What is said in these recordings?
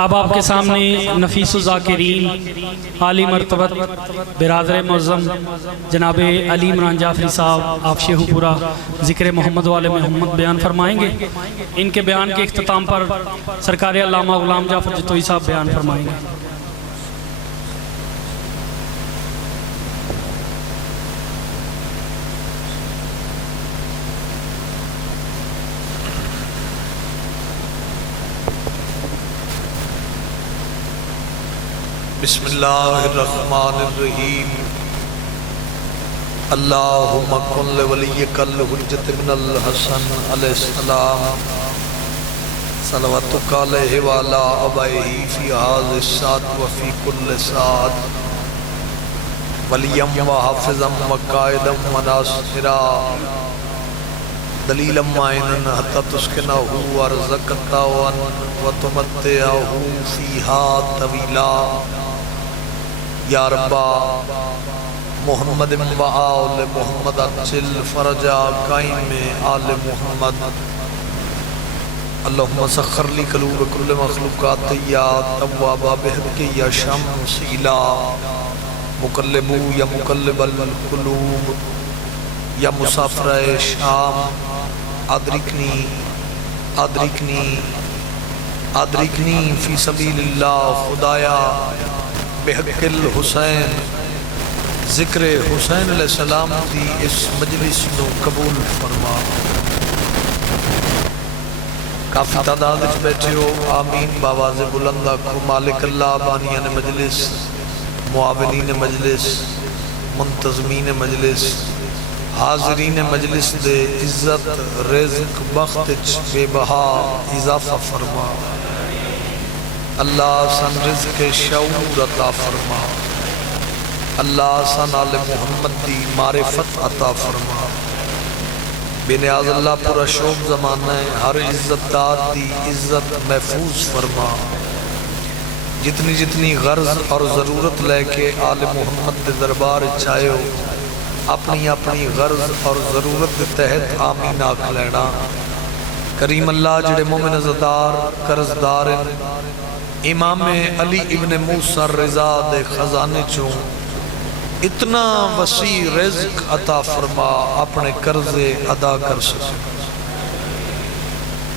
اب آپ کے سامنے نفیس الذاکرین عالی مرتبت برادر معظم جناب علی عمران جعفری صاحب آپ شیخو پورا ذکر محمد والے محمد بیان فرمائیں گے۔ ان کے بیان کے اختتام پر سرکار علامہ غلام جعفر جتوئی صاحب بیان فرمائیں گے۔ بسم اللہ الرحمن الرحیم اللہم کن لولیک الحجت من الحسن علیہ السلام صلواتک علیہ وعلا آبائہ فی هذا الساعت وفی کل ساعت ولیم و حافظم و قائدم و ناصرا دلیلم معینن حتی تسکنہ ورزقتا و تمتعہ فیہا طویلا یا ربا محمد و آل محمد اجل فرجا قائم آل محمد اللہم سخر لی قلوب کل مخلوقات یا توابا بحق یا شمس الہ مقلبو یا مقلب القلوب یا مسافر شام ادرکنی ادرکنی ادرکنی فی سبیل اللہ خدایا بحق الحسین ذکر حسین علیہ السلام دی اس مجلس نو قبول فرما۔ کافی تعداد اچھ بیٹھے ہو، آمین باواز بلندہ کو مالک اللہ بانیان مجلس، معاونین مجلس، منتظمین مجلس، حاضرین مجلس دے عزت رزق بخت بے بہا اضافہ فرما۔ اللہ سن رزق شعور عطا فرما، اللہ سن آل محمد دی معرفت عطا فرما۔ بے نیاز اللہ پورا شوق زمانہ ہے، ہر عزت دار دی عزت محفوظ فرما۔ جتنی جتنی غرض اور ضرورت لے کے آل محمد دے دربار چاہے ہو، اپنی اپنی غرض اور ضرورت دے تحت آمین آکھ لینا۔ کریم اللہ جڑے مومن عزدار قرضدار امام علی ابن موسیٰ رضا دے خزانے چوں اتنا وسیع رزق عطا فرما اپنے قرضے ادا کر سکے۔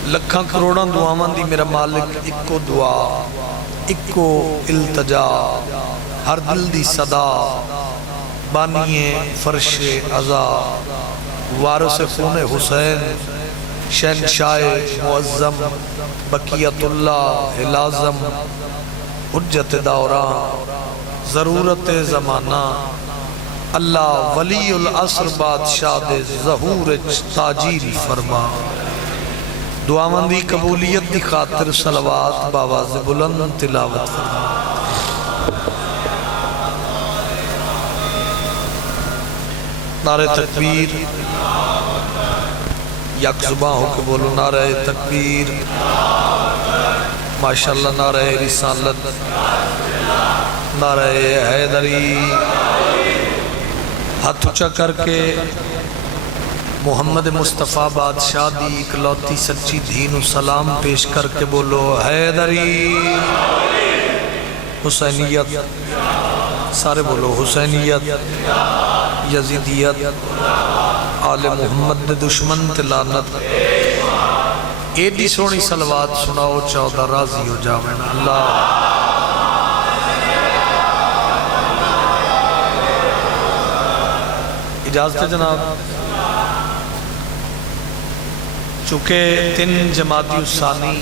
لکھاں کروڑاں دعاواں دی میرا مالک اکو دعا اکو التجا ہر دل دی صدا بانیے فرش عزا وارث خون حسین شہنشاہ معظم بقیت اللہ لازم حجت دوران ضرورت زمانہ اللہ ولی العصر بادشاہ دے ظہور تاجیل فرما۔ دعاواں دی قبولیت دی خاطر صلوات باواز بلند تلاوت فرما۔ نعرہ تکبیر، یک زباں ہو کے بولو نعرہ تکبیر، ماشاءاللہ نعرہ رسالت، نعرہ حیدری۔ ہاتھ اونچا کر کے محمد مصطفیٰ بادشاہ دی اکلوتی سچی دین و سلام پیش کر کے بولو حیدری۔ حسینیت، سارے بولو حسینیت، یزیدیت، آل محمد دشمن تلانت۔ ایڈی سونی صلوات سناؤ چودہ راضی ہو جاویں اللہ۔ اجازت ہے جناب، چونکہ 3 جمادی الثانی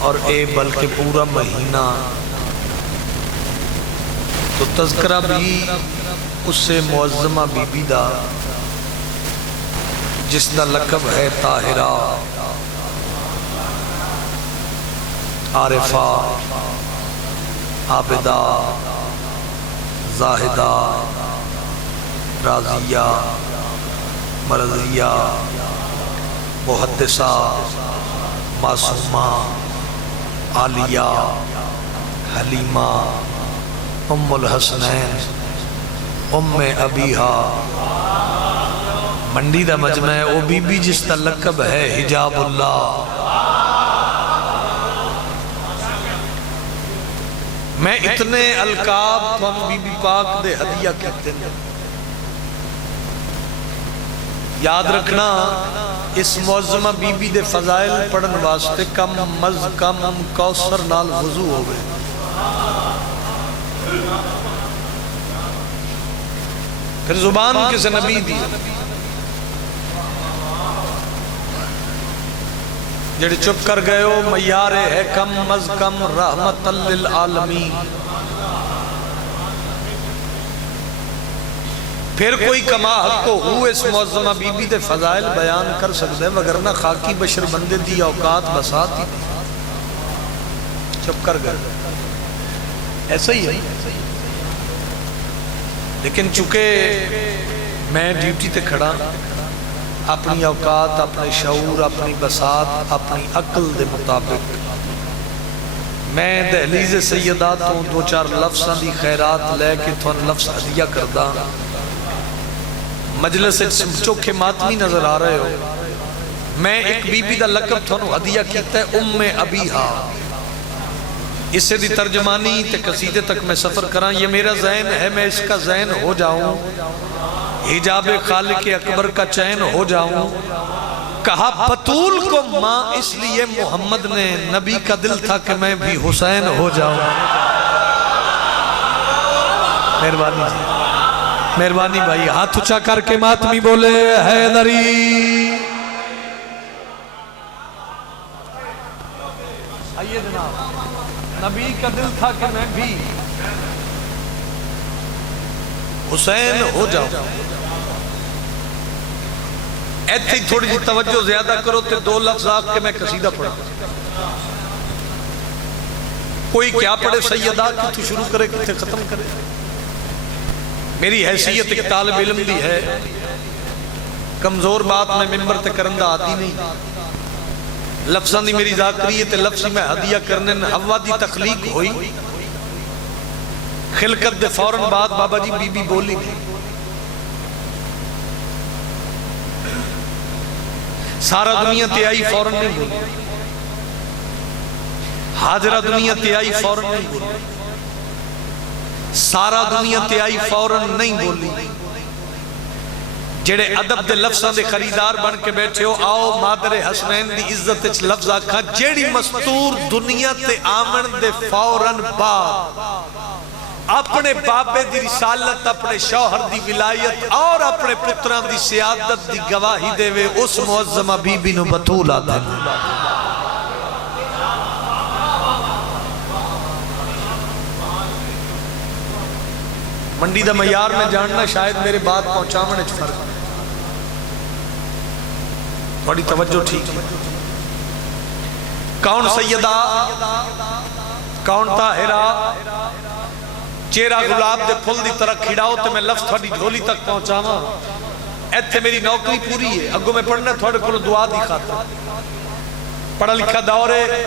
اور بلکہ پورا مہینہ تو تذکرہ بھی اس سے معظمہ بی بی دا جس دا لقب ہے طاہرہ، عارفہ، عابدہ، زاہدہ، راضیہ، مرضیہ، محدثہ، معصومہ، عالیہ، حلیمہ، ام الحسنین، ام ابیہا، منڈی دا مجمع او بی بی جس کا لقب ہے حجاب اللہ، میں اتنے القاب تھانوں بی بی پاک دے ہدیہ کیتے ہیں. یاد رکھنا اس معظمہ بی بی دے فضائل پڑھن واسطے کم مز کم کوثر نال وضو ہوئے. پھر زبان کس نبی دی جڑے چپ کر گئے ہو معیار ہے کم از کم رحمت للعالمین. پھر کوئی کما حق کو ہو اس معظمہ بی بی دے فضائل بیان کر سکتے ہیں وگرنہ خاکی بشر بندے دی اوقات بسات ہی چپ کر گئے. ایسا ہی ہے. لیکن چونکہ میں ڈیوٹی تے کھڑا اپنی اوقات اپنے شعور اپنی بساط اپنی عقل دے مطابق میں دہلیز سیدات ہوں دو چار لفظاں دی خیرات لے کے تھوڑا لفظ ہدیہ کردہ. مجلس چوکھے ماتمی نظر آ رہے ہو. میں ایک بی بی دا لقب تھوڑا ہدیہ کیتا ہے ام ابیہا. اس سے دی ترجمانی تے قصیدے تک میں سفر کراں. یہ میرا ذہن ہے میں اس کا ذہن ہو جاؤں. حجاب خالق اکبر کا چین ہو جاؤں. کہا بطول کو ماں اس لیے محمد نے نبی کا دل تھا کہ میں بھی حسین ہو جاؤں. مہربانی جی مہربانی بھائی ہاتھ اچھا کر کے ماتمی بولے حیدری. آئیے جناب نبی کا دل تھا کہ میں بھی حسین ہو جاؤں. ایتھی تھوڑی جی توجہ زیادہ کرو تے دو لفظ آکھ کے میں قصیدہ پڑھا. کوئی کیا پڑھے سیدہ کی تو شروع کرے کتے ختم کرے. میری حیثیت ایک طالب علم دی ہے. کمزور بات میں ممبر تے کرندہ آتی نہیں. لفظاں دی میری ذاکریت لفظی میں ہدیہ کرنے حوا دی تخلیق ہوئی. خلقت دے فوراں بعد بابا جی بی بی بولی نہیں. سارا دنیا تے آئی فوراں نہیں بولی. حاضرہ دنیا تے آئی فوراں نہیں بولی. سارا دنیا تے آئی فوراں نہیں بولی. جڑے ادب دے لفظاں دے خریدار بن کے بیٹھے ہو آؤ مادر حسنین دی عزت اچھ لفظ آکھا. جیڑی مستور دنیا تے آمن دے فوراں بعد اپنے بابے دی رسالت اپنے شوہر دی ولایت اور اپنے پتران دی سیادت دی گواہی دے وے اس معظمہ بی بی نو بطول آدھے. منڈی دا معیار میں جاننا شاید میرے بات پہنچامن اچھ فرق. بڑی توجہ ٹھیک ہے. کون سیدہ کون طاہرہ چہرہ گلاب دے پھل دی طرح کھڑاؤ تے میں لفظ تھوڑی جھولی تک پہنچاواں. ایتھے میری نوکری پوری ہے. اگو میں پڑھنا تھوڑے کو دعا دی خاطر. پڑھا لکھا دور ہے.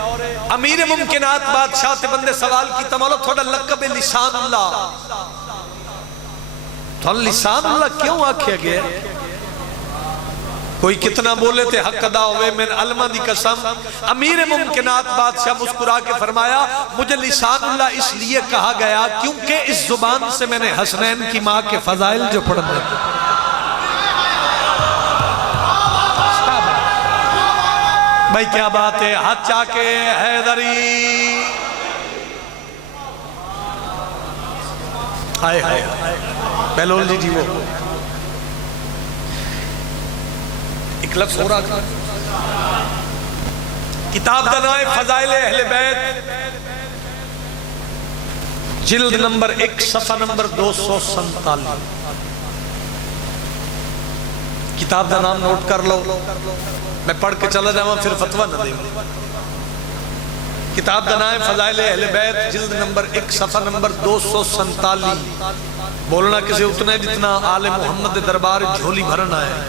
امیر ممکنات بادشاہ تے بندے سوال کی تمالو تھوڑا لقب لسان اللہ. تھوڑا لسان اللہ کیوں آکھیا گیا؟ کوئی کتنا بولے تے حق ادا ہوئے. میں علمہ دی قسم امیر ممکنات بادشاہ مسکرا کے فرمایا مجھے لسان اللہ اس لیے کہا گیا کیونکہ اس زبان سے میں نے حسنین کی ماں کے فضائل جو پڑھنے. بھائی کیا بات ہے. ہاتھ چاہ کے حیدری. آئے آئے بہلول جی وہ ایک لفظ ہو رہا تھا. کتاب دا نام فضائل اہل بیت جلد نمبر 1 صفحہ نمبر 247. کتاب دا نام نوٹ کر لو. میں پڑھ کے چلا جاؤں پھر فتوہ نہ دیں. کتاب دا نام فضائل اہل بیت جلد نمبر 1 صفحہ نمبر 247. بولنا کسی اتنا ہے جتنا آل محمد دربار جھولی بھرنا ہے.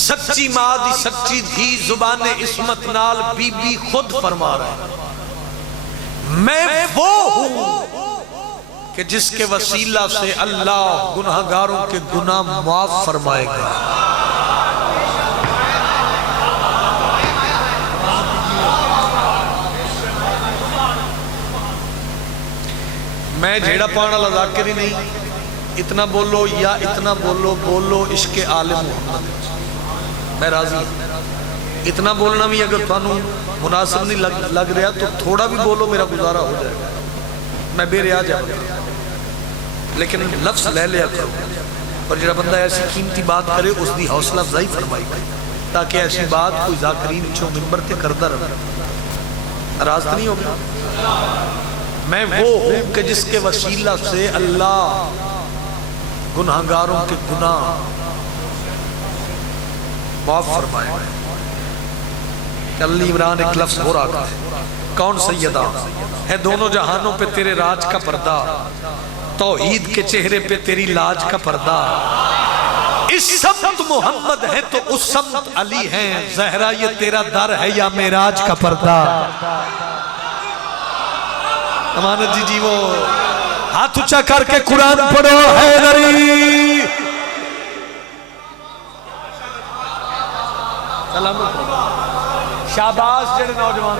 سچی ماں دی سچی دھی زبان عصمت نال بی بی خود فرما رہا ہے میں وہ ہوں کہ جس کے وسیلہ سے اللہ گناہگاروں کے گناہ معاف فرمائے گا. میں جھیڑا پانا والا ذاکر ہی نہیں. اتنا بولو یا اتنا بولو، بولو عشق آل محمد، میں راضی ہوں. اتنا بولنا بھی اگر تھانوں مناسب نہیں لگ رہا تو تھوڑا بھی بولو، میرا گزارا ہو جائے گا، میں بے ریا جاؤں. لیکن لفظ لے لیا کرو، اور جڑا بندہ ایسی قیمتی بات کرے اس دی حوصلہ افزائی فرمائی گئی، تاکہ ایسی بات کوئی ذاکرین چھو منبر تے کردہ رہے. ناراض نہیں ہوگا. میں وہ ہوں کہ جس کے وسیلہ سے اللہ گناہگاروں کے گناہ معاف فرمائے گئے. علی عمران ایک لفظ ہو رہا ہے، کون سیدہ ہے دونوں جہانوں پہ تیرے راج کا پردہ، توحید کے چہرے پہ تیری لاج کا پردہ. اس سمت محمد ہے تو اس سمت علی ہیں، زہرا یہ تیرا در ہے یا معراج کا پردہ. امانت جی وہ ہاتھ اونچا کر کے قرآن پڑھو. حیدری شاباش جڑے نوجوان،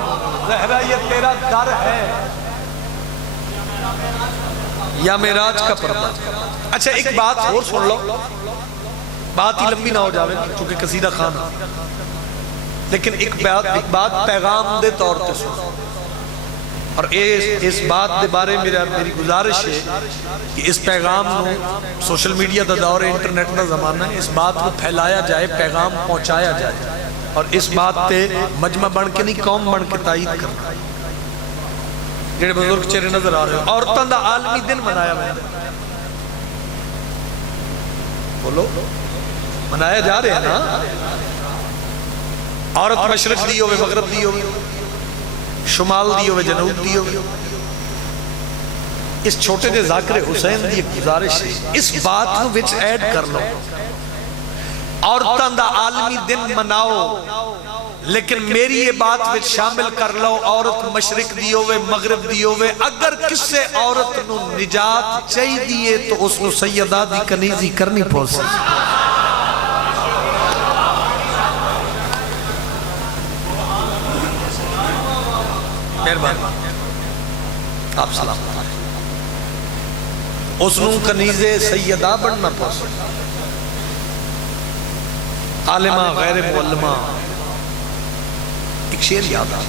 زہرا یہ تیرا در ہے یا معراج کا پردہ. اچھا ایک بات اور سن لو، بات ہی لمبی نہ ہو جاوے چونکہ قصیدہ خان، لیکن ایک بات پیغام دے طور تے سن. اور اس بات دے بارے میری گزارش ہے کہ اس پیغام نو سوشل میڈیا دا دور ہے، انٹرنیٹ دا زمانہ ہے، اس بات کو پھیلایا جائے، پیغام پہنچایا جائے، اور اس بات تے مجمع بن کے نہیں قوم بن کے تائید کرنا. جڑے بزرگ چہرے نظر آ رہے ہو، عورتوں دا عالمی دن منایا گیا، بولو منایا جا رہے ہیں نا. عورت مشرق دی ہوئے، مغرب دی ہوئے، شمال دی ہوئے، جنوب دی ہوئے. اس چھوٹے دے ذاکر حسین دی ایک گزارش ہے، اس بات کو وچ ایڈ کر لو. عورتاں دا عالمی دن مناؤ، لیکن میری یہ بات وچ شامل کر لو، عورت مشرق دی ہوئے، مغرب دی ہوئے، اگر کسے عورت نو نجات چاہی دیئے تو اس نو سیدہ دی کنیزی کرنی پوسی. مہربانی آپ سلام. اس نو کنیزے سیدہ بننا پوسی. عالمہ غیر معلمہ. ایک شعر یاد آ،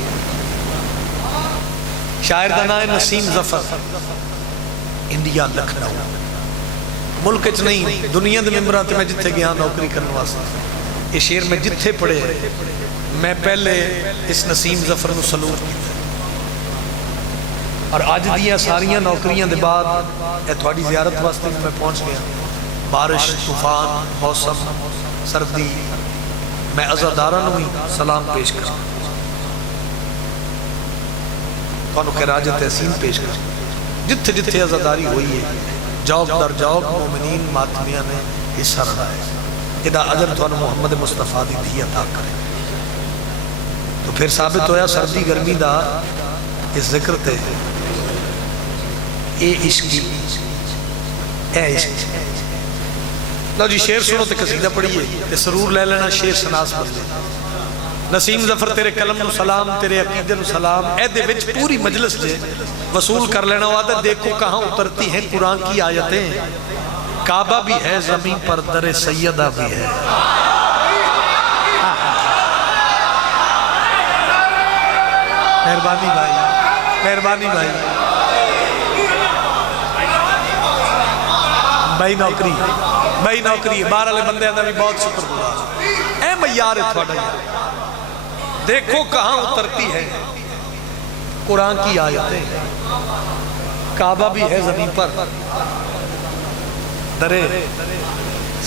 شاعر دا نام ہے نسیم ظفر، انڈیا لکھنؤ. ملک اچ نہیں دنیا دے ممبران تے میں جتھے گیا نوکری کرنے واسطے، یہ شعر میں جتھے پڑھے میں پہلے اس نسیم ظفر نو سلوٹ کیا. اور آج دیا ساریاں نوکریاں دے بعد اے تھوڑی زیارت واسطے میں پہنچ گیا. بارش، طوفان، موسم، سردی، میں عزادارہ نو ہی سلام پیش کرا، تو خراج تحسین پیش کرا. جتھے جتھے عزاداری ہوئی ہے، جوک در جوک مومنین ماتمیہ نے حصہ رہا ہے. ادا اجر تو محمد مصطفیٰ دی دھی عطا کرے. تو پھر ثابت ہویا سردی گرمی دا اس ذکر تے اے عشقی اے عشق. لو جی شعر سنو تے قصیدہ پڑھیے تے سرور لے لینا، شعر سناس بدلے. نسیم ظفر تیرے قلم نو سلام، تیرے عقیدے نو سلام. اے دے وچ پوری مجلس جے وصول کر لینا وعدہ. دیکھو کہاں اترتی ہیں قرآن کی آیتیں، کعبہ بھی ہے زمین پر، در سیدہ بھی ہے. مہربانی بھائی، مہربانی بھائی. بھائی نوکری، بھائی نوکری بار والے بندے اندر بھی بہت شکر گزار. اے معیار ہے تھوڑا یار. دیکھو کہاں اترتی ہے قرآن کی آیتیں، کعبہ بھی ہے زمین پر، درے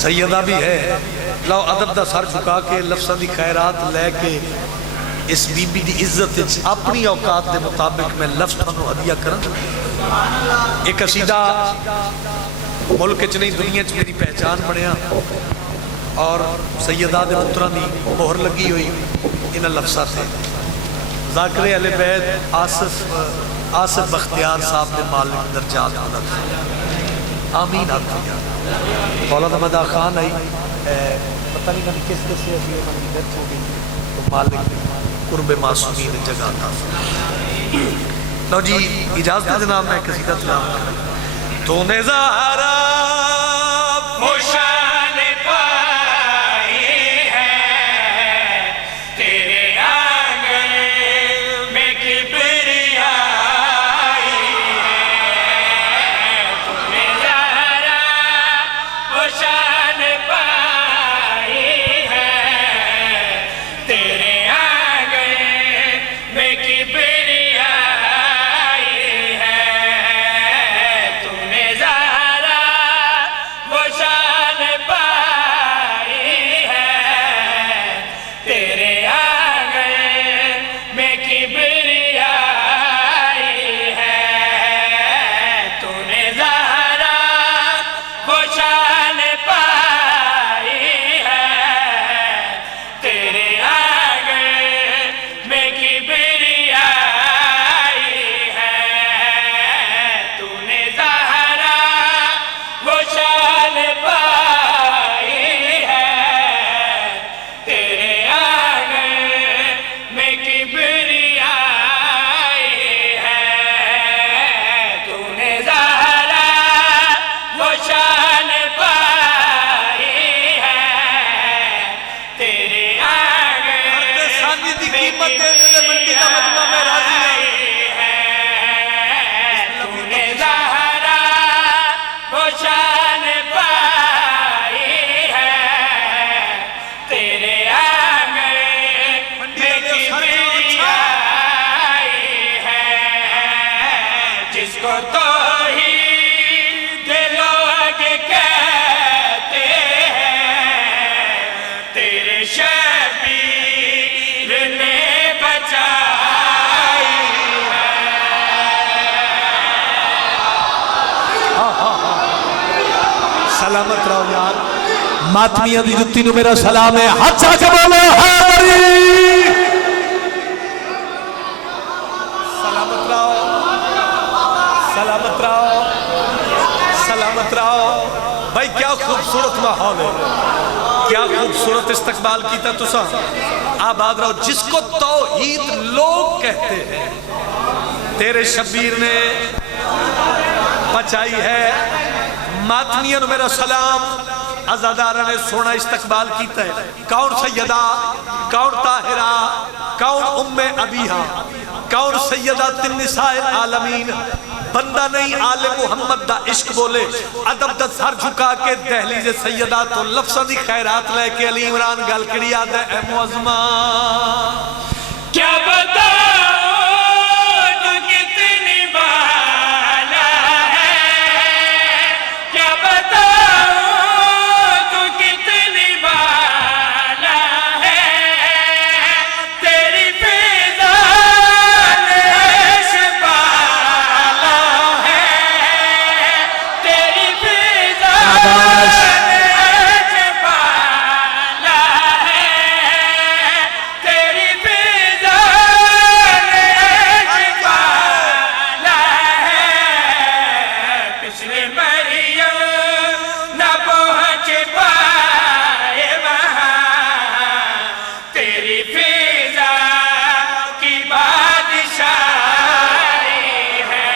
سیدہ بھی ہے. لو ادب دا سر جھکا کے لفظاں دی خیرات لے کے اس بی بی دی عزت اپنی اوقات دے مطابق میں لفظ تھانوں ہدیہ کرن. ایک قصیدہ ملک چ نہیں دنیا چ میری پہچان بنیا، اور سیدہ دے پتراں دی مہر لگی ہوئی ان لفظات سے. ذاکر اہل بیت آصف بختیار صاحب دے مالک درجات مدد آمین آتا. مولانا مدہ خان آئی، پتہ نہیں کہنے کس کس سے ابھی ہماری ڈیتھ ہو گئی، تو مالک قرب معصومین جگہ تھا. لو جی اجازت ہے جناب میں قصیدہ تلاوت کروں. تو نے زہرا شان پائی ہے تیرے آنگن میں کبریائی ہے. تم نے زہرا وہ شان پائی ہے تیرے آنگن میں کبریائی ہے. تم نے زہرا وہ شان پائی ہے تیرے آنگن میں کبریائی ہے. تو نے زہرا وہ شان پائی ہے تیرے آنگن میں کبریائی ہے. تو نے زہرا وہ شان پائی ہے تیرے آنگن میں کبریائی ہے. تو نے زہرا وہ شان پائی ہے تیرے آنگن سانی دی قیمت دے دے منڈی کا مجمع میں راضی ہے. تو نے زہرا وہ شان پائی ہے تیرے آنگن میں کبریائی ہے. جس کو توحید لوگ کہتے ہیں تیرے شبیر نے بچائی سلامت رہو یار. ماتمیاں دی جتی نو میرا سلام ہے. ہاتھ چاہ کے بولو حیدری. سلامت رہو سلامت رہو سلامت رہو. بھائی کیا خوبصورت ماحول ہے, کیا خوبصورت استقبال کیتا تسا. آباد رہو. جس کو توحید لوگ کہتے ہیں تیرے شبیر نے بچائی ہے. ماتمیاں نو میرا سلام. عزادارہ نے سونا استقبال کیتا ہے. کون سیدہ, کون طاہرہ, کون ام ابیہا, کون سیدہ النساء العالمین. بندہ نہیں آل محمد دا عشق بولے, ادب دا سر جھکا کے دہلیز سیدہ تو لفظہ دی خیرات لے کے علی عمران گل کری آد ہے. اے معظمہ کیا بتاؤ تو کتنی بالا ہے, کیا بتاؤ تو کتنی بالا ہے. تیری فضا عشق بالا ہے, تیری فضا عشق بالا ہے, تیری فضا عشق بالا ہے. پچھلے مریم نہ پہنچ پائے وہاں تیری فضا کی بادشاہی ہے.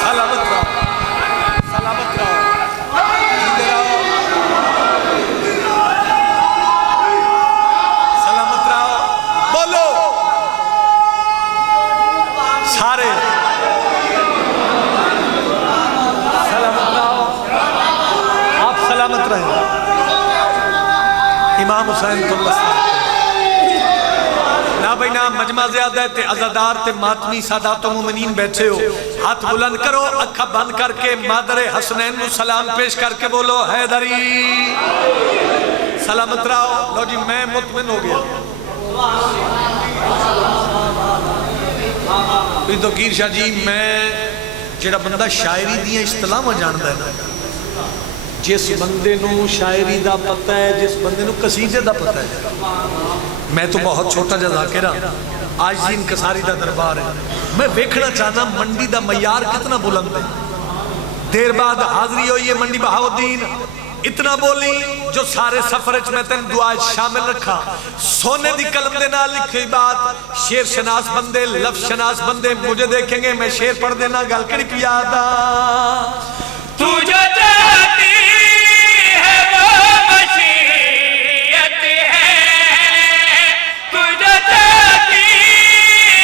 سلامت رہو سلامت رہو. جیتے رہو سلامت رہو. بولو سارے سلامت رہو. آپ سلامت رہیں. امام حسین تو نہ بھئی نہ مجمع زیادہ ہے تے عزادار تے ماتمی سادات و مومنین بیٹھے ہو. ہاتھ بلند کرو, اکھا بند کر کے مادر حسنین نو سلام پیش کر کے بولو حیدری. سلامت رہو. لو جی میں مطمئن ہو گیا. تو گیر شاہ جی میں جڑا بندہ شاعری دیاں اصطلاحاں جاندا ہے نا, جس بندے نو شاعری دا پتہ ہے, جس بندے نو قصیدے دا پتہ ہے. میں تو بہت چھوٹا جا ذاکرہ, آج دی انکساری دا دربار ہے. میں ویکھنا چاہنا منڈی دا معیار کتنا بلند ہے. دیر بعد حاضری ہوئی ہے منڈی بہاؤالدین اتنا بولی جو سارے سفر میں تین دعا شامل رکھا سونے دی قلم دے نال لکھی بات شیر شناس بندے لفظ شناس بندے مجھے دیکھیں گے میں شیر پڑھ دینا گل کری پیادا تو جو چاہتی ہے وہ مشیت ہے تو جو چاہتی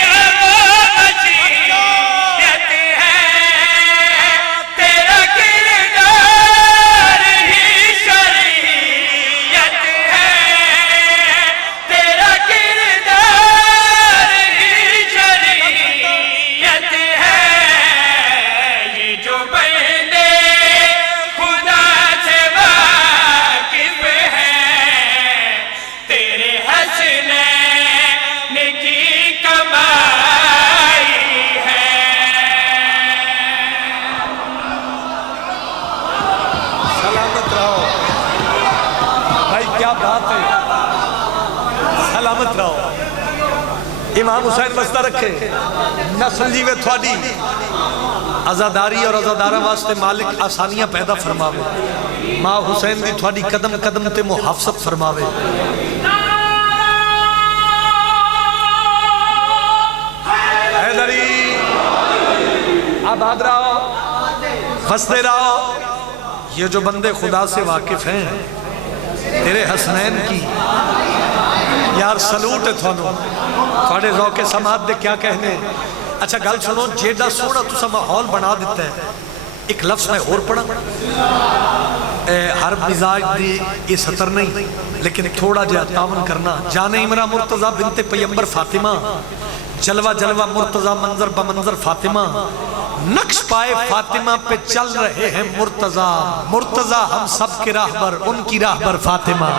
ہے وہ مشیت ہے تیرا کردار ہی شریعت ہے تیرا کردار ہی شریعت ہے یہ جو بندے خدا سے واقف ہیں تیرے حسنین کی کمائی ہے سلامت رہو بھائی کیا بات ہے سلامت رہو امام حسین واسطہ رکھے نسل جیوے تھوڑی ازاداری اور ازادارہ واسطے مالک آسانیاں پیدا فرماوے ماں حسین دی تھوڑی قدم قدم تے محافظت فرماوے حیدری آباد رہو ہنستے رہو یہ جو بندے خدا سے واقف ہیں تیرے حسنین کی یار سلوٹ ہے تھوڑے ذوق سماعت دے کیا کہنے اچھا گل سنو جیڑا سونا تسا ماحول بنا دیتا ہے ایک لفظ میں اور پڑھا ہر مزاج دی یہ سطر نہیں لیکن تھوڑا جہا تعاون کرنا جان عمرہ مرتضیٰ بنت پیمبر فاطمہ جلوہ جلوہ مرتضیٰ منظر بمنظر فاطمہ نقش پائے فاطمہ پہ چل رہے ہیں مرتضیٰ مرتضیٰ ہم سب کے راہبر ان کی راہبر فاطمہ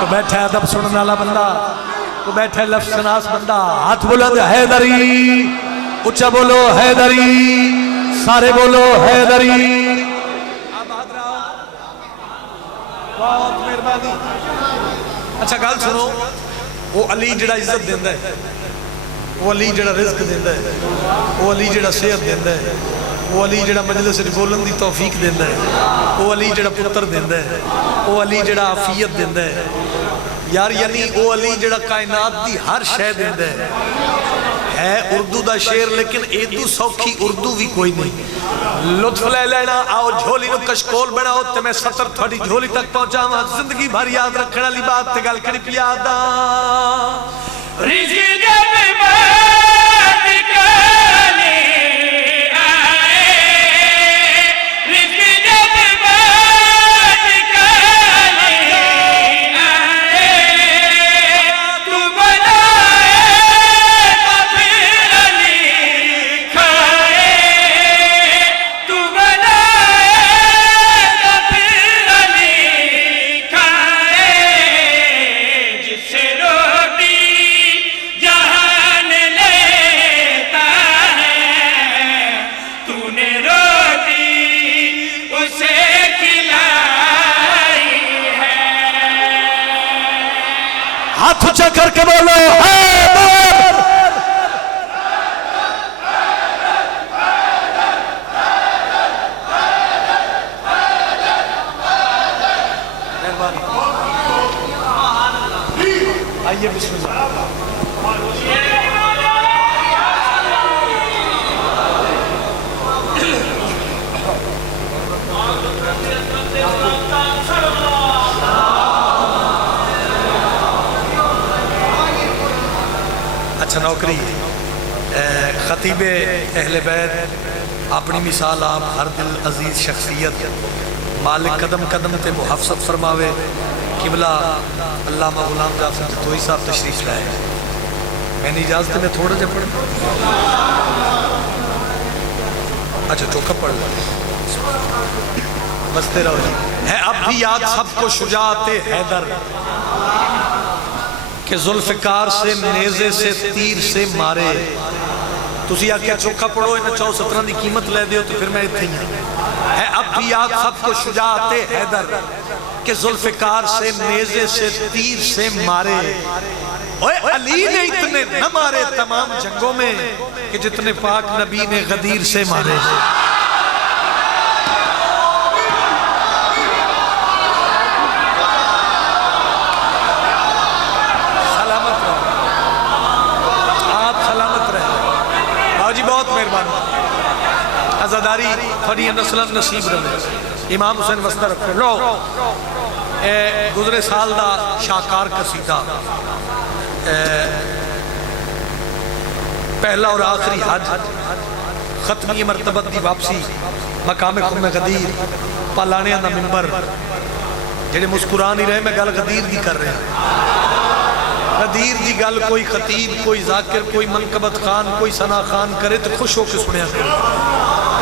تو بیٹھا ہے ادب سننے والا بندہ تو بیٹھا ہے لفظ شناس بندہ ہاتھ بلند حیدری اچھا بولو حیدری سارے بولو حیدری آباد رہا بہت مہربانی اچھا گل سنو وہ علی جڑا عزت دیندہ ہے وہ علی جڑا رزق دیندہ ہے وہ علی جڑا صحت دیندہ ہے وہ علی جڑا مجلس بولن دی توفیق دیندہ ہے وہ علی جڑا پتر دیندہ ہے وہ علی جڑا عافیت دیندہ ہے یار یعنی وہ علی جڑا کائنات دی ہر شے دیندہ ہے اردو دا شیر لیکن ایدو سوکھی اردو بھی کوئی نہیں لطف لے لینا آؤ جھولی نو کشکول بناؤ تے میں سطر تھوڑی جھولی تک پہنچا ہوں زندگی بھر یاد رکھنا لی بات تے گل کری پیادا رزق جب بات کالی آئے رزق جب بات کالی آئے تو بنائے تو پھر علی کھائے تو بنائے تو پھر علی کھائے جس سے روٹی جہان لیتا ہے تو نے روٹی اسے کھلائی ہے ہاتھ اچھا کر کے بولو حیدر آئیے بسم اللہ اچھا نوکری خطیب اہل بیت اپنی مثال آپ ہر دل عزیز شخصیت مالک قدم قدم تے محافظت فرماوے قبلہ علامہ غلام جعفر جتوئی صاحب تشریف لائے میں نے اجازت میں تھوڑا جا پڑھا اچھا چوکا پڑھ لیں بستے رہو جی ہے اب بھی یاد سب کو شجاعت حیدر کہ ذوالفقار سے نیزے سے تیر سے مارے تسی آکیا چوکا پڑھو انہیں 417 دی قیمت لے دیو تو پھر میں اتھے ہی ہے اب بھی یاد سب کو شجاعت حیدر کہ ذوالفقار سے نیزے سے تیر سے مارے علی نے اتنے نہ مارے تمام جنگوں میں کہ جتنے پاک نبی نے غدیر سے مارے عزاداری تھوڑی نسل نصیب رہے امام حسین وسطہ رکھے لو اے گزرے سال دا شاہکار قصیدہ پہلا اور آخری حج ختمی مرتبت دی واپسی مقام خم غدیر پالانیاں دا منبر جڑے مسکران ہی رہے میں گل غدیر دی کر رہے ہیں غدیر دی گل کوئی خطیب کوئی ذاکر کوئی منقبت خان کوئی ثنا خان کرے تو خوش ہو کے سنیا کرے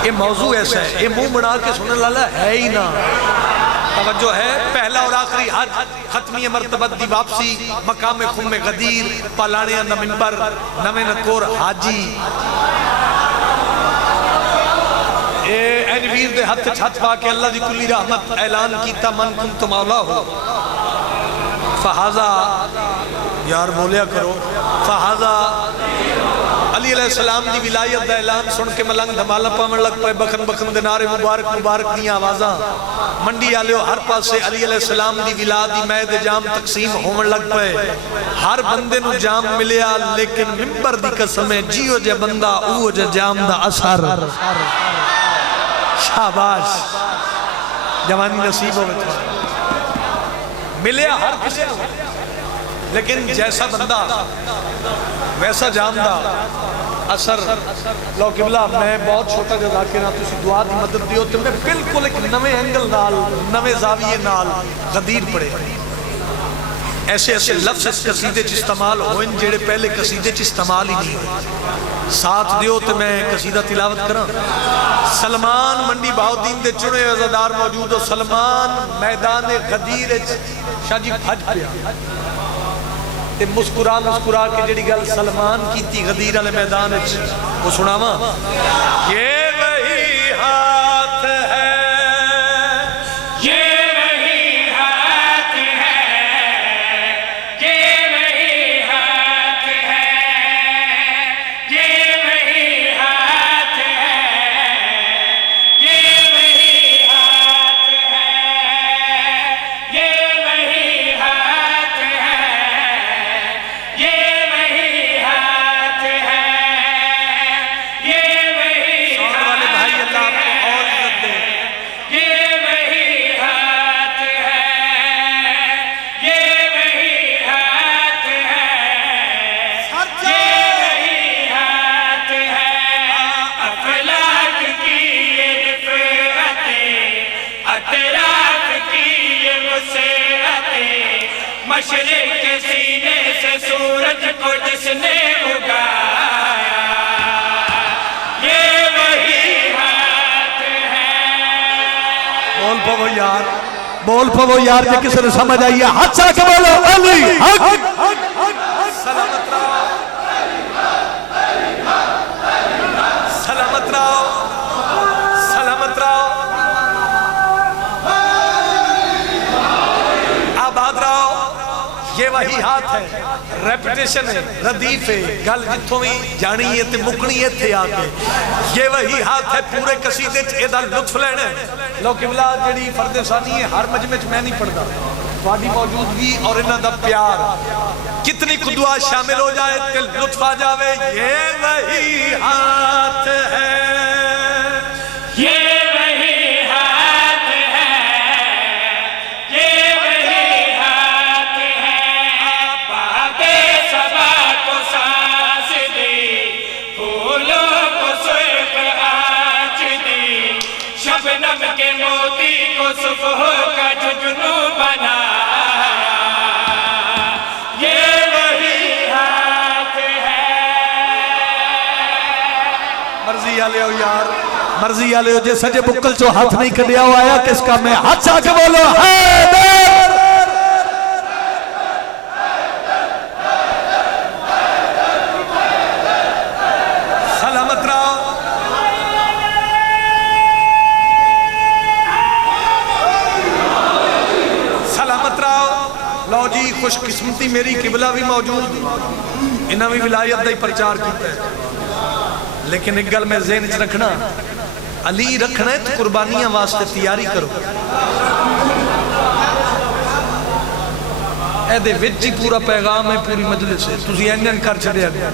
یہ موضوع ایسا ہے یہ منہ بنا کے سننے والا ہے ہی نہ توجہ ہے پہلا اور آخری حج ختمی مرتبت دی واپسی مقام خم غدیر پالانیاں دا منبر نویں نکور حاجی اینویر دے ہتھ چھت پا کے اللہ دی کلی رحمت اعلان کیتا من کنت مولا ہو فہذا یار بولیا کرو فہذا علی علیہ السلام دی ولایت دا اعلان سن کے ملنگ دھمالا پامن لگ پائے بخن بخن دنارے مبارک مبارک دی آوازاں منڈی آلیو ہر پاس سے علی علیہ السلام دی ولادی مید جام تقسیم ہومن لگ پائے ہر بندے نو جام ملیا لیکن ممبر دی قسم ہے جیو جے بندہ اوہ جے جام دا اثر شاباش جوانی نصیب ہو بیٹھا ملیا ہر کسی لیکن جیسا بندہ ویسا جام دا اثر لو قبلہ میں بہت چھوٹا جو ذاکرہ تسی دعا دی مدد دیو تو میں بالکل ایک نوے اینگل نال نوے زاویے نال غدیر پڑے ایسے ایسے لفظ اس قصیدے چ استعمال ہوئیں جڑے پہلے قصیدے چ استعمال ہی نہیں ہوئے ساتھ دیو تو میں قصیدہ تلاوت کرا سلمان منڈی بہاؤدین دے چنے عزادار موجود ہو سلمان میدان غدیر شاہ جی بھج پیا تے مسکرا مسکرا کے جڑی گل سلمان کی تھی غدیر علیہ میدان وہ سناواں یہ وہی ہاتھ ہے مشرق کے سینے سے سورج کو جس نے اگایا یہ وہی ہاتھ ہے بول پو یار جے کسی نے سمجھ آئی ہے ہاتھ چاہ کے بولو علی حق سلامت رہو سلامت رہو سلامت رہو آباد رہو یہ وہی ہاتھ ہے ریپیٹیشن ہے ردیف ہے گل جتوں بھی جانی ہے تے مکنی ہے تھے آگے یہ وہی ہاتھ ہے پورے قصیدے ایدہ لطف لینے لو قبلہ جڑی فرد ثانی ہے ہر مجمع میں نہیں پڑھتا وادی موجودگی اور انہاں دا پیار کتنی قدوہ شامل ہو جائے تے لطف آ جاوے یہ وہی ہاتھ ہے یہ صبح کا ججنو بنا یہ وہی ہاتھ ہے مرضی آلے ہو یار مرضی آلے ہو جے سجے بکل چو ہاتھ نہیں کردیا ہو آیا کس کا میں ہاتھ چاہ کے بولو حیدر سلامت رہو لو جی خوش قسمتی میری قبلہ بھی موجود انہاں بھی ولایت دائی پرچار کیتا ہے لیکن ایک گل میں ذہن چ رکھنا علی رکھنا ہے تو قربانیاں واسطے تیاری کرو اے دے وچ ہی پورا پیغام ہے پوری مجلس ہے تسی این کر چھڑیا گیا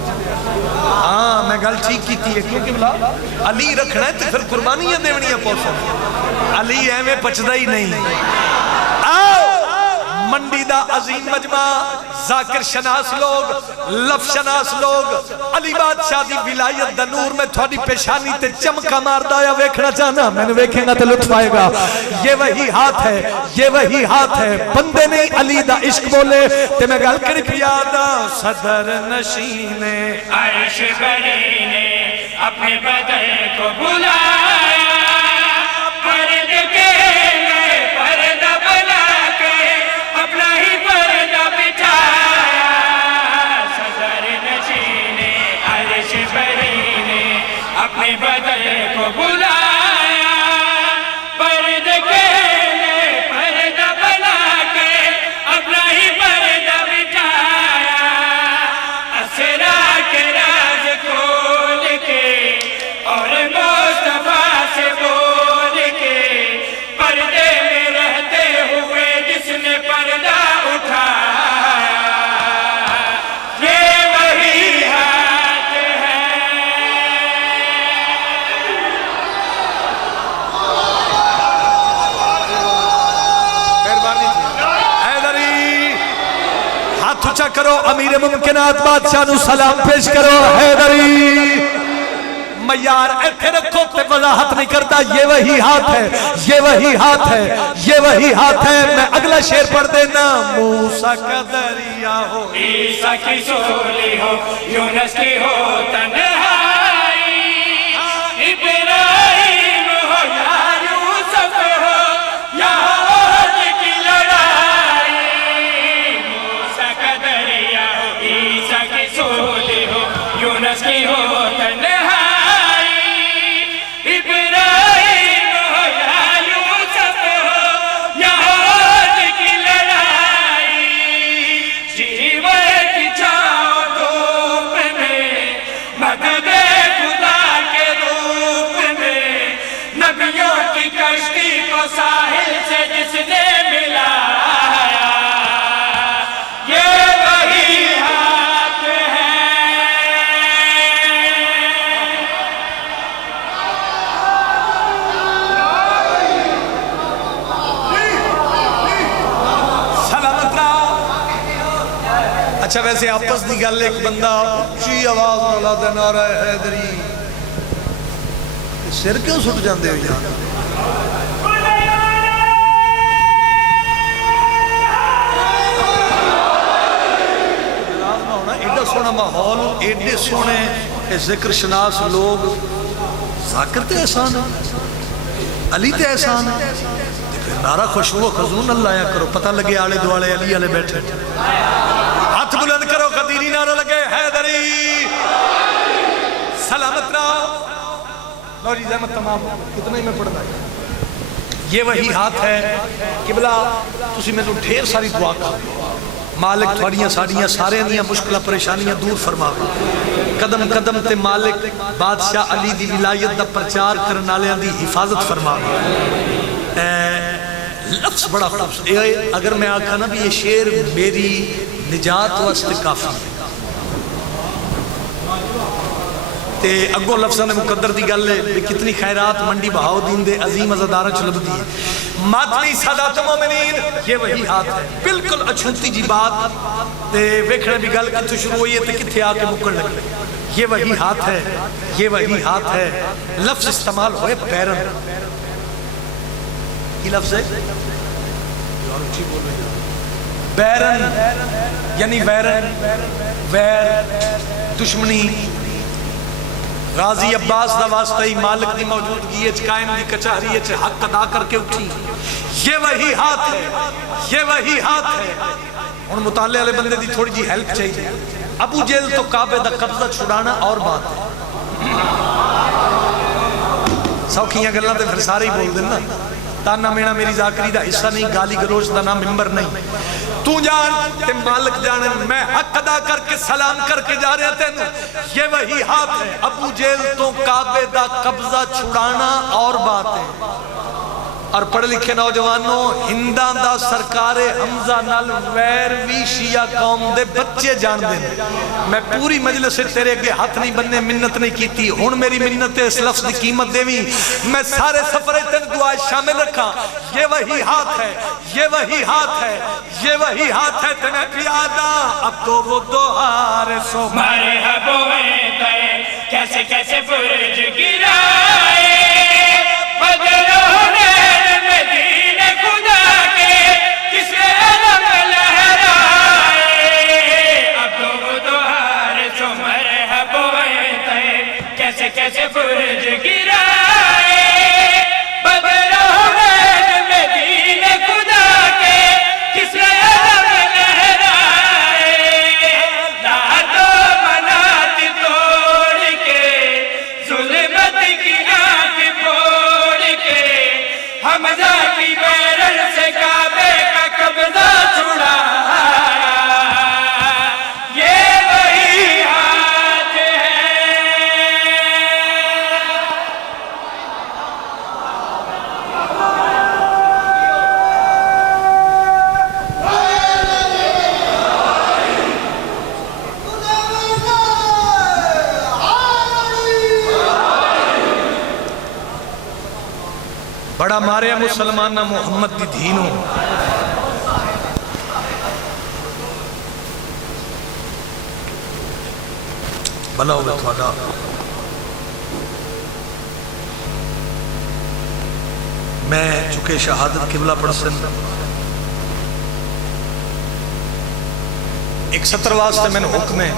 ہاں میں گل ٹھیک کیتی ہے کیونکہ بلا علی رکھنا ہے تو پھر قربانیاں دیونیاں پوسن علی ایویں پچدا ہی نہیں آؤ منڈی دا عظیم مجمع ذاکر شناس لوگ لفظ شناس لوگ علی بادشاہ دی ولایت دا نور میں تھوڑی پیشانی تے چمکا مار دایا ویکھنا چاہنا میں نے ویکھیں گا تے لطف آئے گا یہ وہی ہاتھ ہے یہ وہی ہاتھ ہے بندے نہیں علی دا عشق بولے تے میں گل کری پیادا صدر نشین عرش بری نے اپنے بدن کو بلایا پرد کے لئے پردہ بنا کے اپنا ہی پردہ بٹھایا صدر نشین عرش بری نے اپنے بدن کو بلایا پرد کے لئے پردہ بنا کے اپنا ہی پردہ بٹھایا اسرا کے راز کھول کے اور مصطفیٰ سے بول کے پردے میں رہتے ہوئے جس نے پردہ اٹھایا یہ وہی ہاتھ ہے حیدری ہاتھ اچھا کرو امیر ممکنات بادشاہ نو سلام پیش کرو حیدری میار ایتھے رکھو تے وضاحت نہیں کرتا یہ وہی ہاتھ ہے یہ وہی ہاتھ ہے یہ وہی ہاتھ ہے میں اگلا شعر پڑھ دینا موسیٰ کا دریا ہو عیسیٰ کی سولی ہو یونس کی ہو تنہائی ابراہیم ہو یا یوسف ہو یا عہد کی لڑائی موسیٰ کا دریا ہو عیسیٰ کی سولی ہو یونس کی ہو تنہائی ابراہیم ہو یا یوسف ہو یا عہد کی لڑائی جیوے کی چھاؤ دھوپ میں مدد خدا کے روپ میں نبیوں کی کشتی کو ساحل سے جس نے ملایا یہ وہی ہاتھ ہے سلامت رہا اچھا ویسے آپس دی گل ایک بندہ اچھی آواز والا دے نعرہ حیدری سر کیوں سٹ جاندے ہو یار ایڈا سونا ماحول ایڈے سونے ذکر شناس لوگ ذاکر تے احسان علی تے احسان نعرہ خوشبو خزون اللہ آیا کرو پتہ لگے آلے دوالے علی آلے بیٹھے ہاتھ بلند کرو قدیری نعرہ لگے حیدری سلامت رہو لو جی زحمت تمام کتنا ہی میں پڑھنا ہے یہ وہی ہاتھ ہے قبلہ تسی میں تو ڈھیر ساری دعا کر مالک تھوڑیاں ساڑیاں سارے دیاں مشکلہ پریشانیاں دور فرماوے قدم قدم تے مالک بادشاہ علی دی ولایت دا پرچار کرنالیاں دی حفاظت فرماوے لفظ بڑا خوبصورت اگر میں آکھا نا بھی یہ شعر میری نجات واسطے کافی ہے تے اگو لفظاں نے مقدر دی گل ہے کتنی خیرات منڈی بہاؤ دین دے عظیم ازادارہ چلب دی ہے ماتمی سادات مومنین یہ وہی ہاتھ ہے بالکل اچھوتی جی بات تے ویکھنے بھی گل کتھو شروع ہوئی ہے تے کتھے آکے مکر لگے یہ وہی ہاتھ ہے یہ وہی ہاتھ ہے لفظ استعمال ہوئے پیرن کی لفظ ہے بیرن یعنی ویرن ویر دشمنی غازی عباس دا واسطہ ہی مالک دی موجودگی ہے قائم دی کچہری ہے حق ادا کر کے اٹھی یہ وہی ہاتھ ہے یہ وہی ہاتھ ہے اور مطالعے والے بندے دی تھوڑی جی ہیلپ چاہیے ابو جیل تو کعبے دا قبضہ چھڑانا اور بات ہے سوکھیاں گلاں تے پھر سارے ہی بول دینا تانا مینا میری ذاکری دا حصہ نہیں گالی گروش دا نام ممبر نہیں تو جان تے مالک جانے میں حق ادا کر کے سلام کر کے جا رہے تھے یہ وہی ہاتھ ہے ابو جیل تو کعبے دا قبضہ چھڑانا اور بات ہے اور پڑھ لکھے نوجوانوں ہنداں دا سرکار حمزہ نال ویر وی شیعہ قوم دے بچے جان دیں میں پوری مجلس سے تیرے اگے ہاتھ نہیں بننے منت نہیں کیتی ہون میری منت اس لفظ دی قیمت دے بھی میں سارے سفر تن دعائیں شامل رکھا یہ وہی ہاتھ ہے یہ وہی ہاتھ ہے یہ وہی ہاتھ ہے تمہیں پیادا اب تو وہ دوہار سو مرحبا تے کیسے کیسے برج گرائے بدلوں نے مدینے خدا کے کس نے علم لہرائے اب تو وہ دوہار سو مرحبا تے کیسے کیسے برج گرائے بدلوں نے مدینے خدا کے کس نے علم لہرائے دادو منات توڑ کے ظلمت کی آنکھ پھوڑ کے حمزہ کی بیرل سے کعبے کا قبضہ چھڑایا یہ وہی ہاتھ ہے بڑا مارے مسلمانہ محمد دی دھینوں بھلا ہوئے تھوڑا میں چکے شہادت قبلہ پڑھ سن ایک 70 واسطے میں نے حکم ہے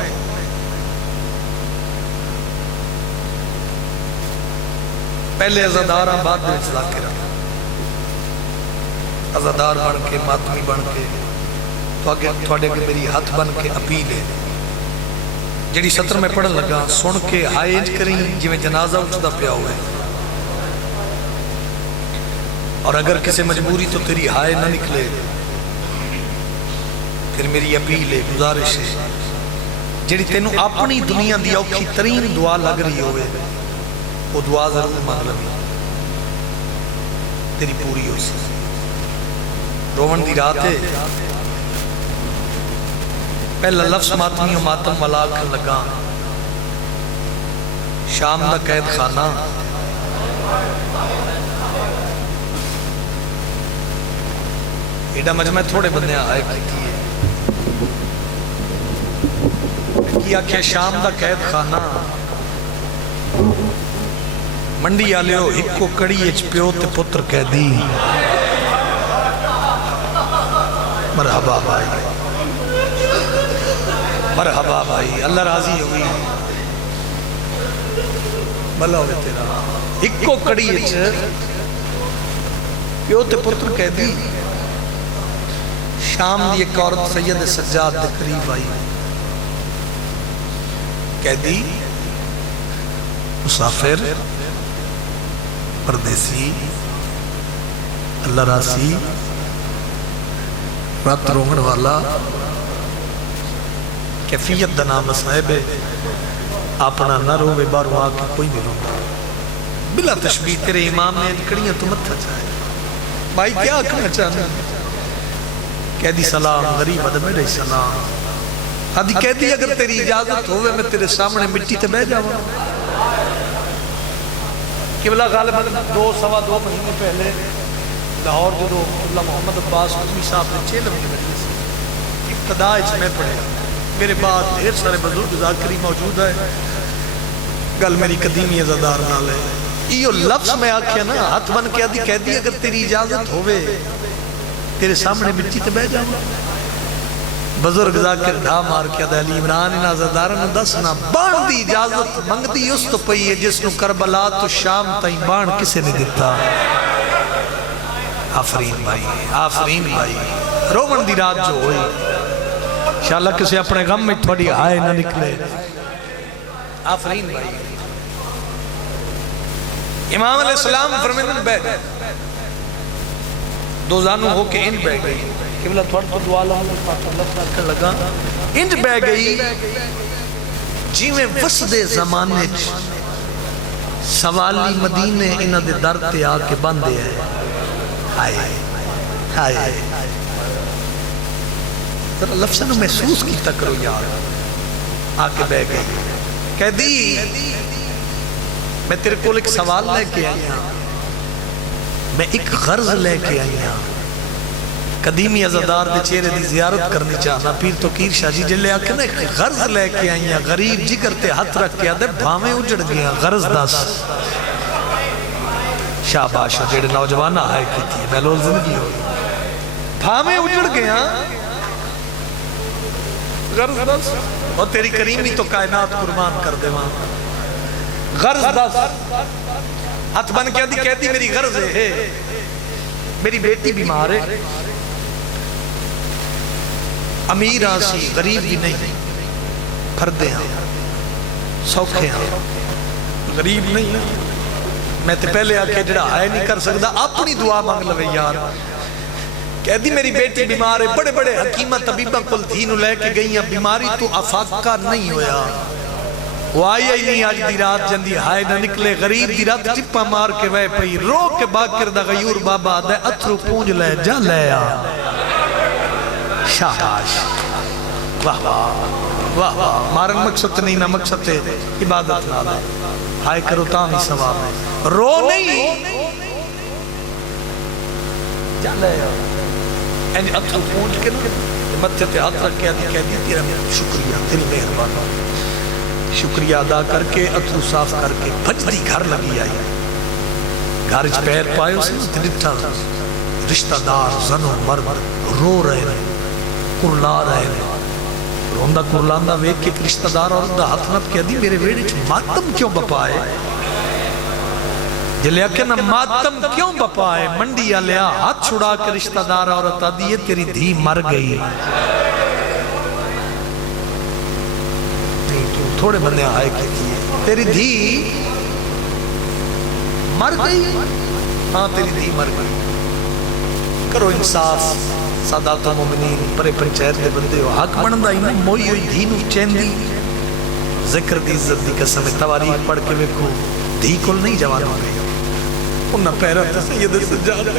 پہلے عزادار بعد میں ذاکرہ عزادار بن کے ماتمی بن کے تھوڑے کے میری ہاتھ بن کے اپیل ہے جڑی 70 میں پڑھن لگا سن کے ہائے انج کریں جی میں جنازہ اٹھتا پیا ہوئے اور اگر کسی مجبوری تو تیری ہائے نہ نکلے پھر میری اپیل ہے گزارش ہے جڑی تینوں اپنی دنیا دی اوکھی ترین دعا لگ رہی ہوئے وہ دعا ضرور مانگ لگی تیری پوری ہو سی رومن دی رات ہے پہلا لفظ ماتمی و ماتم والا کھن لگا شام دا قید خانہ ایڈا مجمع تھوڑے بندے آئے کی ہے کیا کہ شام دا قید خانہ منڈی آلے ہو ہکو کڑی اچ پیو تے پتر کہہ دی مرحبا بھائی مرحبا بھائی اللہ راضی ہوئی بھلا ہوئے تیرا ہکو کڑی اچ پیو تے پتر کہہ دی شام دی ایک عورت سید سجاد دے قریب آئی کہہ دی مسافر پردیسی اللہ راسی رات رومن والا کیفیت دا نام صاحب ہے اپنا نہ روے بارو آکے کوئی نہیں روے بلا تشبیح تیرے امام نے کڑیاں تو مت تھا چاہے بھائی کیا کہنا چاہنا کہہ دی سلام غریب ادھے میرے سلام آدھی کہہ دی اگر تیری اجازت ہوئے میں تیرے سامنے مٹی تے بہ جاؤں قبلہ غالباً 2-2.5 مہینے پہلے لاہور جدو اللہ محمد عباس قدمی صاحب نے 6 لمحے مجلس ابتدا اس میں پڑھے میرے بعد ڈھیر سارے بزرگ ذاکری موجود ہے گل میری قدیمی عزادار نال ہے یہ لفظ میں آکھیا نا ہاتھ بن کے آدھی کہہ دی اگر تیری اجازت ہوئے تیرے سامنے مٹی تے بہ جاؤں بزرگ ذاکر ڈھا مار کے علی عمران ان عزادارن دسنا بان دی اجازت منگ دی اس تو پئی ہے جس نو کربلا تو شام تائیں بان کسے نے دیتا آفرین بھائی رومن دی رات جو ہوئی انشاءاللہ کسے اپنے غم میں تھوڑی ہائے نہ نکلے آفرین بھائی امام علیہ السلام فرمیدن بیٹھ دو زانو ہو کے ان بیٹھ گئی قبلہ تھوڑا تو دعا لگا انج بہ گئی جی میں وسدے زمانے سوالی مدینے انہ دے در تے آ کے بندے ہیں ہائے ہائے ذرا لفظوں نے محسوس کیتا کرو یار. آ کے بہ گئی کہہ دی میں تیرے کو ایک سوال لے کے آئی ہاں, میں ایک غرض لے کے آئی ہاں. قدیمی عزادار دے چہرے دی زیارت کرنی چاہنا پیر توقیر شاہ جی جلے آکے نا ایک غرض لے کے آئی ہاں. غریب جگر تے ہاتھ رکھ کے آدھے بھامیں اجڑ گیا غرض دس. شاباش جڑے نوجوان آئے کی تھی محلول زندگی ہوئی بھامیں اجڑ گیا غرض دس اور تیری کریمی تو کائنات قربان کر دے وہاں. غرض دس ہاتھ بن کے دی کہتی میری غرض ہے میری بیٹی بیمار ہے امیر آسی غریب بھی نہیں پھردے ہیں سوکھے ہیں غریب نہیں ہیں. میں تے پہلے آکے جڑا آئے نہیں کر سکتا اپنی دعا مانگ لوے یار. کہہ دی میری بیٹی بیمار ہے بڑے بڑے حکیمہ طبیبہ کل دھینو لے کے گئی ہیں بیماری تو افاقہ نہیں ہویا. وہ آئی ہی نہیں آج دی رات جندی ہائے نہ نکلے غریب دی رات ٹپا مار کے وے پئی رو کے باکر دا غیور بابا دے اترو پونج لے جا لے آ. شاباش واہ واہ واہ واہ مارن مقصد نہیں نہ مقصد ہے عبادت نہ دے ہائے کرو تاہی ثواب ہے رو نہیں جا لے آ. اینی اترو پونج کے متھے تے ہاتھ رکھ کے کہہ دی تیرا شکریہ دل مہربان شکریہ ادا کر کے اترو صاف کر کے بھجدی گھر لگی آئی. گھر اچ پیر پائے اسے دلٹھا رشتہ دار زن و مرد رو رہے ہیں کرلا رہے ہیں. روندہ کرلاندہ ویک کے ایک رشتہ دار اور دا ہاتھ نت کہہ دی میرے ویڑے چ ماتم کیوں بپائے جلیا کہ نا ماتم کیوں بپائے. منڈی آلیا ہاتھ چھڑا کے رشتہ دار عورت آدھی تیری دھی مر گئی. تھوڑے بندے آئے کی تھی تیری دھی مر گئی. ہاں تیری دھی مر گئی. کرو انصاف سادات و مومنین پرے پنچایت دے بندے ہو حق بندہ ہی نا موئی ہوئی دھی نو چین دی ذکر دی عزت دی قسم تواریخ پڑھ کے ویکھو دھی کل نہیں جوان ہو گئی. انہاں پیرا تھا سید سجاد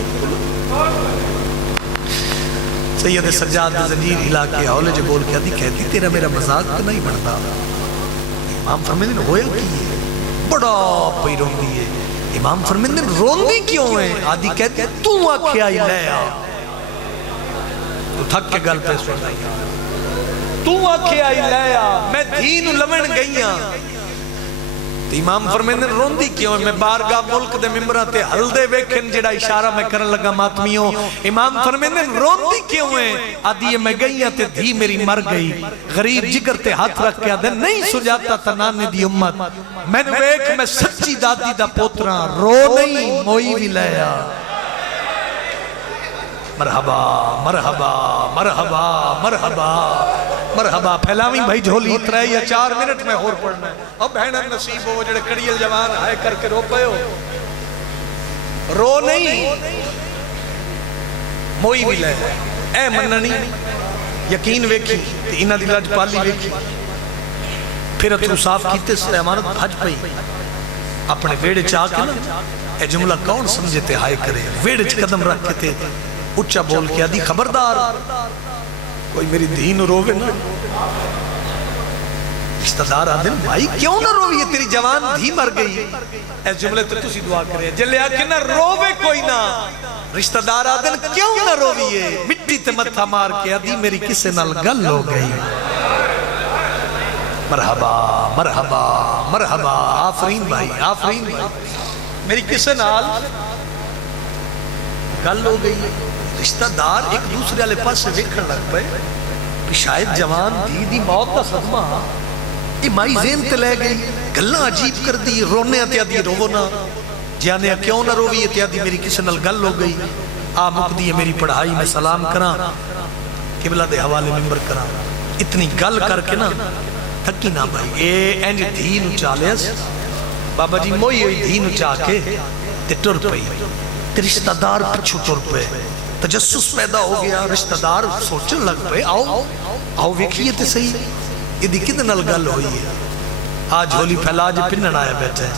سید سجاد زنجیر ہلا کے حولے جو بول کے آدھی کہتی تیرا میرا مذاق نہیں بڑھتا. امام فرمیندن ہویا کی ہے بڑا پئی روندی ہے. امام فرمیندن روندی کیوں ہے آدھی کہتی تو آکھے آئی لے آ تو تھک کے گل پہ سن رہی تو آکھے آئی لے آ میں دین لمن گئی ہاں. امام فرمیندن روندی کیوں ہے میں بارگاہ ملک دے ممبرہ تے حل دے ویکھن جڑا اشارہ میں کرن لگا ماتمیوں. امام فرمیندن روندی کیوں ہے آدھی میں گئی ہاں تے دھی میری مر گئی. غریب جگر تے ہاتھ رکھ کے آدھے نہیں سجاتا تنانے دی امت میں نے ویکھ میں سچی دادی دا پوترا رو نہیں موئی بھی لے آ. مرحبا مرحبا مرحبا مرحبا مرحبا پھیلاویں بھائی جھولی 3 یا 4 منٹ میں اور پڑھنا ہے. اب بہنہ نصیب ہو جڑے کڑیل جوان آئے کر کے رو پئے ہو رو نہیں موئی بھی لے اے مننی یقین ویکھی تے انہاں دی لج پالی ویکھی پھر اترو صاف کیتے سے امانت بھج پئی اپنے ویڑے چاہ کے نا اے جملہ کون سمجھے تے ہائے کرے ویڑے چ قدم رکھ کے تے اچھا بول کے آدھی خبردار کوئی میری دین رووے نا. رشتہ دار آدھن بھائی کیوں نہ رووی ہے تیری جوان دھی مر گئی. ایس جملے تو تسی دعا کرے جلے آکے نہ رووے کوئی نہ. رشتہ دار آدھن کیوں نہ رووی ہے مٹی تے متھا مار کے آدھی میری کسے نال گل ہو گئی. مرحبا مرحبا مرحبا آفرین بھائی آفرین بھائی میری کسے نال گل ہو گئی. رشتہ دار ایک دوسرے والے پاس سے ویکھن لگ پئے کہ شاید جوان دھی دی موت دا صدمہ یہ مائی ذہن تے لے گئی گلاں عجیب کر دی رونے تے آدھی رو نا جانے کیوں نہ روی تے آدھی میری کسی نال گل ہو گئی. آ مک دی میری پڑھائی میں سلام کراں قبلہ دے حوالے ممبر کراں اتنی گل کر کے نا تھکی نہ بھائی اے انج دھی نو چالیس بابا جی موئی ہوئی دھی نو چاہ کے تے ٹر پئی تے رشتہ دار پچھو ٹر پئے. تجسس پیدا ہو گیا رشتہ دار سوچن لگ پئے آؤ ویکھیے تے صحیح یہ دی کدے نال گل ہوئی ہے. آج جھولی پھیلا جو پنن آیا بیٹھے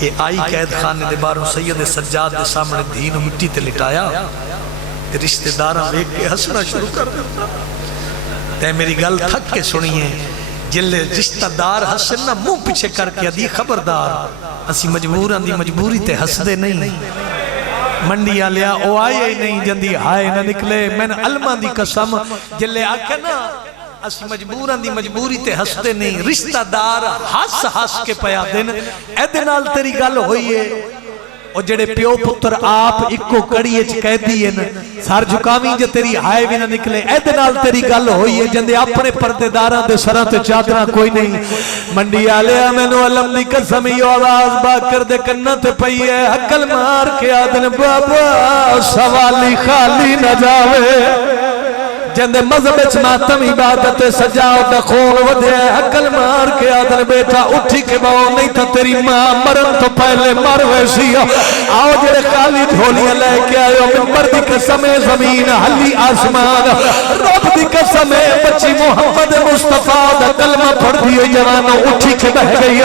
یہ آئی قید خانے دے باروں سید سجاد دے سامنے دین مٹی تے لٹایا تے رشتہ داراں ویکھ کے ہسنا شروع کر دیتا تے میری گل تھک کے سنیے جلے رشتہ دار ہسن نہ منہ پیچھے کر کے دی خبردار اسی مجبوراں دی مجبوری تے ہس دے نہیں منڈی آلیا او آئے ہی نہیں جندی ہائے نہ نکلے میں نے علمہ دی قسم جلے آکے نا اسی مجبوراں دی مجبوری تے ہستے نہیں رشتہ دار ہس کے پیا دن ایدے نال تیری گل ہوئی ہے او جڑے پیو پتر آپ اکو کڑی اچ کہہ دیئے نا سار جھکاویں جو تیری ہائے بھی نہ نکلے ایدے نال تیری گل ہوئی ہے جندے اپنے پردے داراں دے سراں تے چادراں کوئی نہیں منڈی آلیا میں نو علم دی قسم یو آواز باکر دے کنہ تے پئی ہے حقل مار کے آدن بابا سوالی خالی نہ جاوے جندے مذہب اچ ماتم عبادت سجاؤ دا خون ودے حقل مار کے آدن بیٹا اٹھی کے باؤ نہیں تھا تیری ماں مرن تو پہلے مر ویسی آؤ جڑے خالی جھولیاں لے کے آئے ممبر دی قسم زمین حلی آسمان رب دی قسم بچی محمد مصطفیٰ دا کلمہ پڑھ دیئے جوانوں اٹھی کے بہ گئی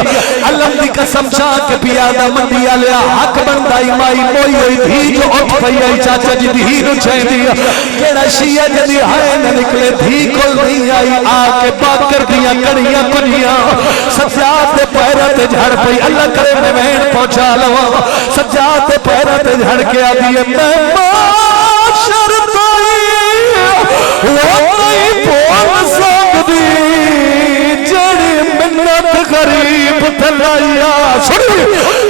علم دی قسم چاہ کے پیادہ مندی آلیا حق بندائی مائی موئی ہوئی دھی جو اٹھ پئی آئی چاچا جی دھی نو چھائی دیا کیڑا شیعہ جدی نہ نکلے دھی کل نہیں آئی آکے باکر دیا کڑیاں کنیاں سجاد دے پیرات جھڑ پئی اللہ کرے میں بہن پہنچا لوا سجاد دے پیرات جھڑ کے آدھی میں معاشر کوئی وہ نہیں بول سکتی جڑی منت غریب تلائیا سنوی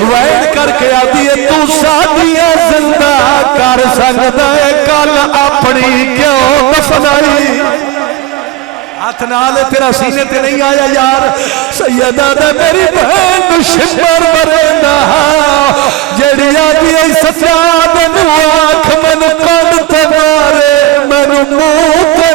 وید کر کے آدھی تو سادیاں زندہ کر سکتا ہے کل اپنی کیوں دفنائی ہاتھ نالے تیرا سینے تے نہیں آیا یار سیدہ دے میری بہن شمر مرینہ جڑی آدھی ای سجاد نو آنکھ میں نو کن تے مارے میں نو موت